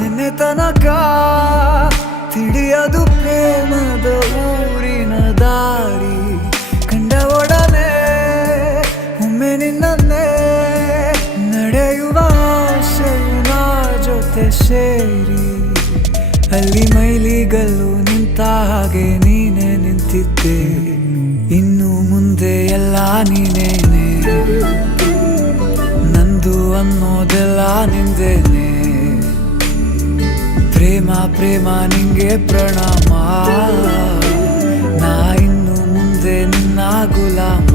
ನಿನ್ನೆ ತನಕ ತಿಳಿಯದು ಪ್ರೇಮದ ಊರಿನ ದಾರಿ ಕಂಡ ಒಡನೆ ಒಮ್ಮೆ ನಿನ್ನೇ ನಡೆಯುವ ಆಸೆಯ ಜೊತೆ ಸೇರಿ ಅಲ್ಲಿ ಮೈಲಿಗಲ್ಲು ನಿಂತ ಹಾಗೆ ನೀನೆ ನಿಂತಿದ್ದೆ. ಇನ್ನು ಮುಂದೆ ಎಲ್ಲ ನೀನೇನೆ, ನಂದು ಅನ್ನೋದೆಲ್ಲ ನಿಂದೇನೆ. ಪ್ರೇಮ ಪ್ರೇಮ ನಿಂಗೆ ಪ್ರಣಾಮ, ನಾ ಇನ್ನು ಮುಂದೆ ನಿನ್ನ ಗುಲಾಮ.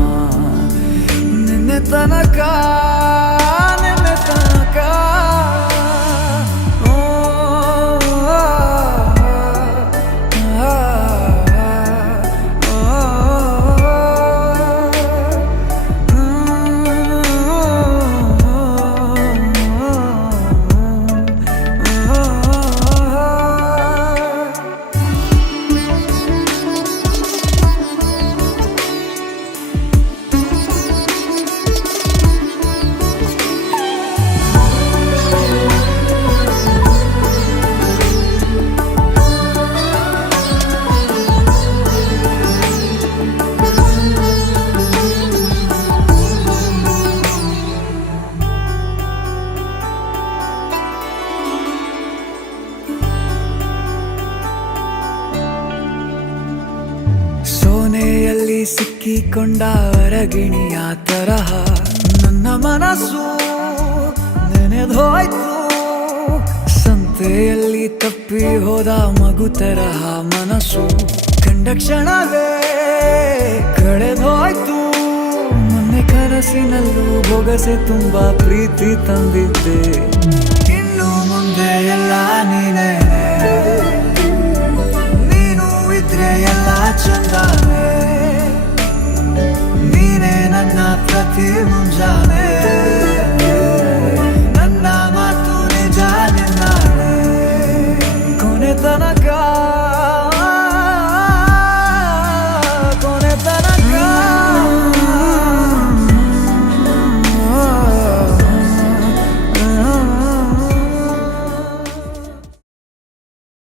ನಿನ್ನೆ ತನಕ ಸೋನೆಯಲ್ಲಿ ಸಿಕ್ಕಿಕೊಂಡ ಅರಗಿಣಿಯ ತರಹ ನನ್ನ ಮನಸ್ಸು ನೆನೆದೋಯ್ತು. ಸಂತೆಯಲ್ಲಿ ತಪ್ಪಿ ಹೋದ ಮಗು ತರಹ ಮನಸ್ಸು ಕಂಡ ಕ್ಷಣವೇ ಕಳೆದೋಯ್ತು. ಮೊನ್ನೆ ಕನಸಿನಲ್ಲೂ ಬೊಗಸೆ ತುಂಬಾ ಪ್ರೀತಿ ತಂದಿದ್ದೆ. ಇನ್ನು ಮುಂದೆ ಎಲ್ಲ ನೀನೇ, ನೀನು ಇದ್ರೆ ಎಲ್ಲ ಚಂದಾನೆ. ನೀನೇ ನನ್ನ ಪ್ರತಿ ಮುಂಜಾನೆ.